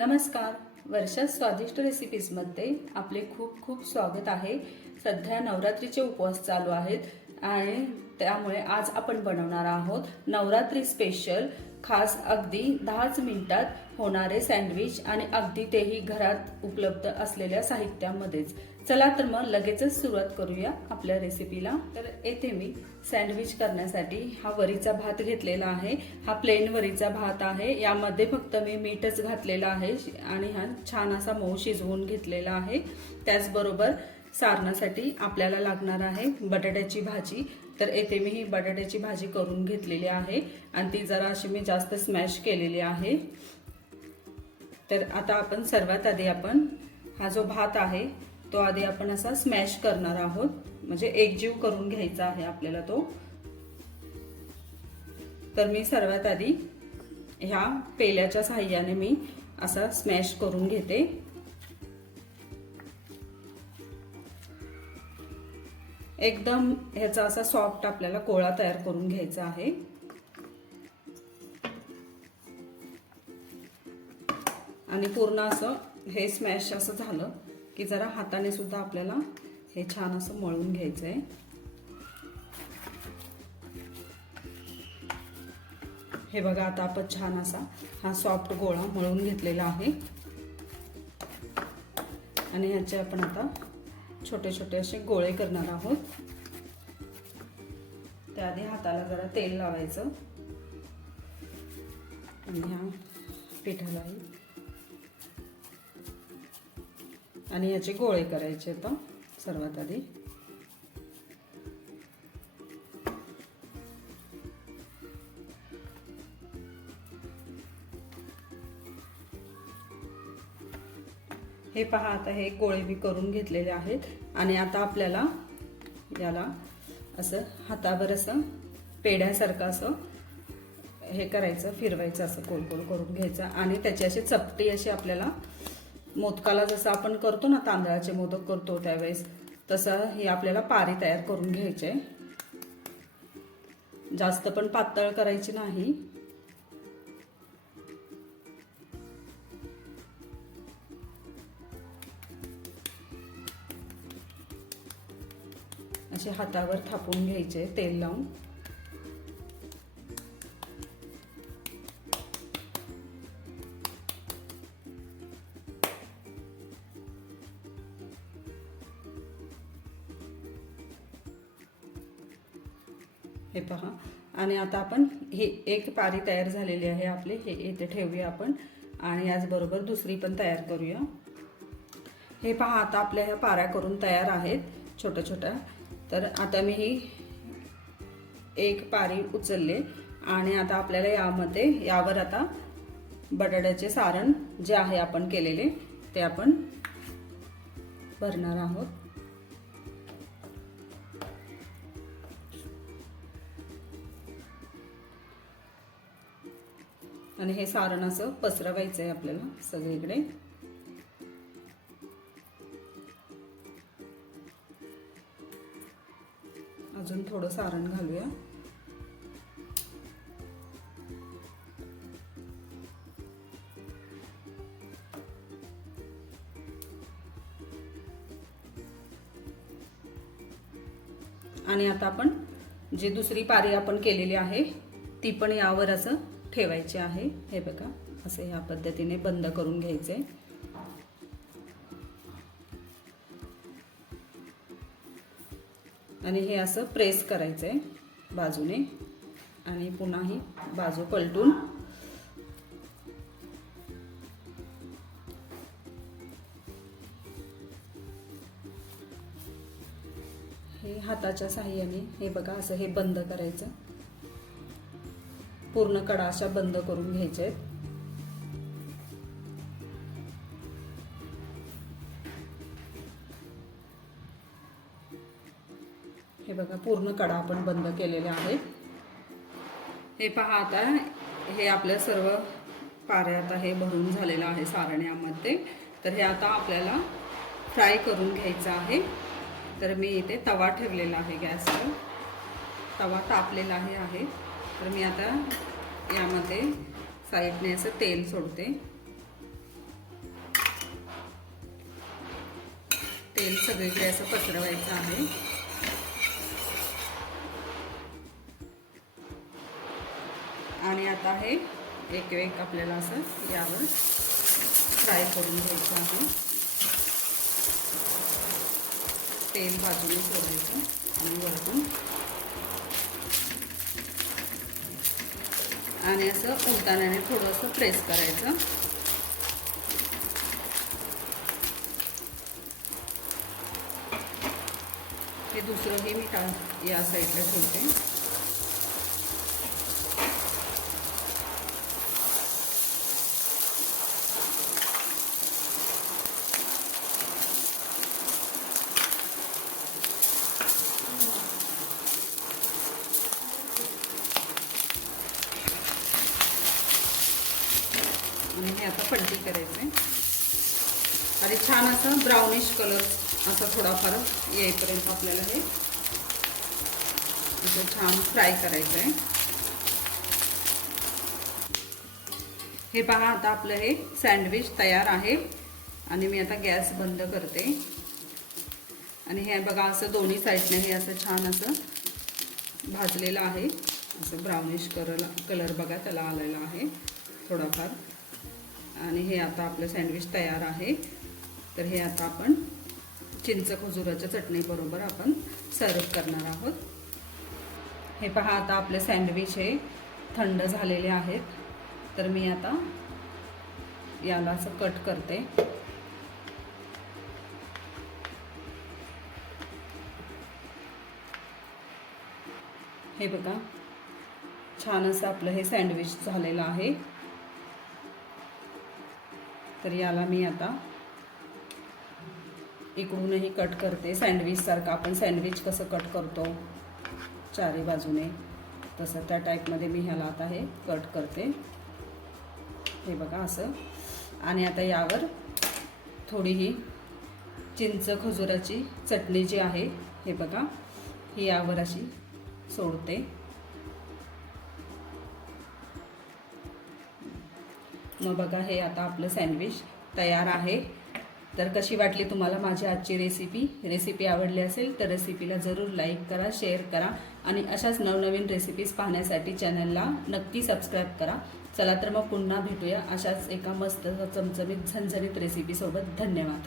नमस्कार. वर्षा स्वादिष्ट रेसिपीजमध्ये आपले खूप खूप स्वागत आहे. सध्या नवरात्रीचे उपवास चालू आहेत आणि त्यामुळे आज आपण बनवणार आहोत नवरात्री स्पेशल खास अगदी दहाच मिनिटात होणारे सँडविच आणि अगदी तेही घरात उपलब्ध असलेल्या साहित्यामध्येच. चला तर मग लगेचच सुरुवात करूया आपल्या रेसिपीला तर येथे मी. सँडविच करण्यासाठी हा वरीचा भात घेतलेला आहे. हा प्लेन वरीचा भात आहे. यामध्ये फक्त मी मीठच घातलेलं आहे आणि हा छान असा मऊ शिजवून घेतलेला आहे. त्याचबरोबर सारणासाठी आपल्याला लागणार आहे बटाट्याची भाजी. तर येथे मी ही बटाट्याची भाजी करून घेतलेली आहे. आणि ती जरा अशी मी जास्त स्मॅश केलेली आहे. तर आता आपण सर्वात आधी आपण हा जो भात आहे तो आधी आपण असा स्मॅश करणार आहोत. म्हणजे एकजीव करून घ्यायचा आहे आपल्याला तो. तर मी सर्वात आधी ह्या पेल्याच्या साह्याने मी असा स्मॅश करून घेते. एकदम ह्याचा असा सॉफ्ट आपल्याला कोळा तयार करून घ्यायचा आहे. आणि पूर्ण असं हे स्मॅश असं झालं की जरा हाताने सुद्धा आपल्याला हे छान असं मळून घ्यायचं आहे हे बघा आता आपण छान असा हा सॉफ्ट गोळा मळून घेतलेला आहे. आणि ह्याचे आपण आता छोटे छोटे असे गोळे करणार आहोत. त्याआधी हाताला जरा तेल लावायचं. आणि ह्या पिठालाही आणि याचे गोळे करायचे आता सर्वात आधी. हे पहा आता हे गोळे मी करून घेतलेले आहेत. आणि आता आपल्याला याला असं हातावर असं पेढ्यासारखं असं हे करायचं फिरवायचं असं गोल गोल करून घ्यायचं. आणि त्याची अशी चपटी अशी आपल्याला मोदकाला जसं आपण करतो ना तांदळाचे मोदक करतो त्यावेळेस तसं हे आपल्याला पारी तयार करून घ्यायचे. जास्त पण पातळ करायची नाही. असे हातावर थापून घ्यायचे तेल लावून. हे पहा. आणि आता आपण हे एक पारी तयार झालेली आहे आपली. हे इथे ठेवूया आपण. आणि याचबरोबर दुसरी पण तयार करूया. हे पहा आता आपल्या ह्या पाऱ्या करून तयार आहेत छोट्या छोट्या तर आता मी ही एक पारी उचलले आणि आता आपल्याला यामध्ये यावर आता बटाट्याचे सारण जे आहे आपण केलेले ते आपण भरणार आहोत. आणि हे सारण असं पसरवायचं आहे आपल्याला सगळीकडे. थोडं सारण घालूया. आणि आता आपण जी दुसरी पारी आपण केलेली आहे ती पण यावर असं ठेवायची आहे. हे बघा असं ह्या पद्धतीने बंद करून घ्यायचे आणि हे असं प्रेस करायचं आहे बाजूने. आणि पुन्हा ही बाजू पलटून. हे हाताच्या साह्याने हे बघा असं हे बंद करायचं. पूर्ण कडा अशा बंद करून घ्यायच्या आहेत बघा पूर्ण कडा आपण बंद केलेल्या आहेत. हे पहा आता हे आपल्या सर्व पाऱ्यात हे भरून झालेलं आहे सारण्यामध्ये. तर हे आता आपल्याला फ्राय करून घ्यायचं आहे. तर मी इथे तवा ठेवलेला आहे गॅसवर. तवा तापलेला हे आहे. तर मी आता यामध्ये साईडने असं तेल सोडते. तेल सगळीकडे असं पसरवायचं आहे. आणि आता हे एक एक आपल्याला असं यावर फ्राय करून घ्यायचं आहे. तेल बाजूने सोडायचं आणि वरतून. आणि असं उलतानाने थोडंसं प्रेस करायचं. हे दुसरंही मी टा या साईडला ठेवते. हे आता पलटी करायचं. आहे आणि छान असं ब्राउनिश कलर असा थोडाफार येईपर्यंत आपल्याला हे इथं छान फ्राय करायचं आहे. हे पहा आता आपलं हे सँडविच तयार आहे. आणि मी आता गॅस बंद करते. आणि हे बघा असं दोन्ही साईडने हे असं छान असं भाजलेलं आहे. असं ब्राउनिश कलर कलर बघा त्याला आलेला आहे. थोडाफार. आणि हे आता आपलं सँडविच तयार आहे. तर हे आता आपण चिंच खजुराच्या चटणीबरोबर आपण सर्व करणार आहोत. हे पहा आता आपले सँडविच हे थंड झालेले आहेत. तर मी आता याला असं कट करते. हे बघा छान असं आपलं हे सँडविच झालेलं आहे. तर याला मी आता इकडूनही कट करते. सँडविचसारखं आपण सँडविच कसं कट करतो? चारी बाजूने. तसं त्या टाईपमध्ये मी ह्याला आता हे कट करते. हे बघा असं. आणि आता यावर थोडीही चिंच खजुराची चटणी जी आहे हे बघा. ही यावर अशी सोडते. मग बघा हे आता आपलं सँडविच तयार आहे. तर कशी वाटली तुम्हाला माझी आजची रेसिपी रेसिपी आवडली असेल तर रेसिपीला जरूर लाईक करा शेअर करा आणि अशाच नवनवीन रेसिपीज पाहण्यासाठी चॅनलला नक्की सबस्क्राईब करा. चला तर मग पुन्हा भेटूया अशाच एका मस्त चमचमीत झणझणीत रेसिपीसोबत धन्यवाद.